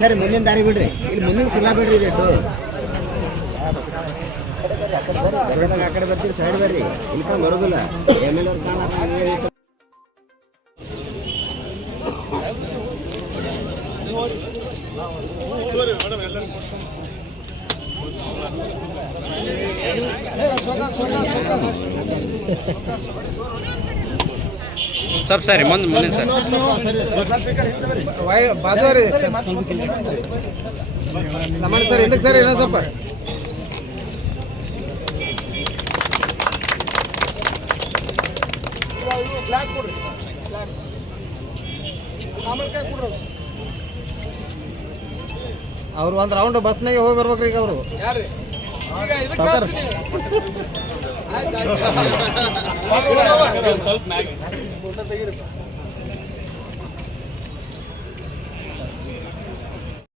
ಸರಿ ಮುಂದಿನ ದಾರಿ ಬಿಡ್ರಿ, ಇಲ್ಲಿ ಮುಂದಿನ ಕಿಲ್ಲ ಬಿಡ್ರಿ ರೇಟು. ಆ ಕಡೆ ಬರ್ತೀರಿ, ಸೈಡ್ ಬರ್ರಿ, ಇಲ್ಲಿ ಬರೋದಿಲ್ಲ. ಎಮ್ಎಲ್ಎ सब सर ಮುಂದೆ ಸರ್ ಬಾಜು ರೀ ನಮ್ಮನೆ ಸರ್ ಹಿಂದಕ್ಕೆ ಸರ್ ಏನೋ ಸ್ವಲ್ಪ ಅವ್ರು ಒಂದು ರೌಂಡ್ ಬಸ್ನಾಗೆ ಹೋಗಿ ಬರ್ಬೇಕ್ರಿ ಈಗ ಅವರು ಸ್ವಲ್ಪ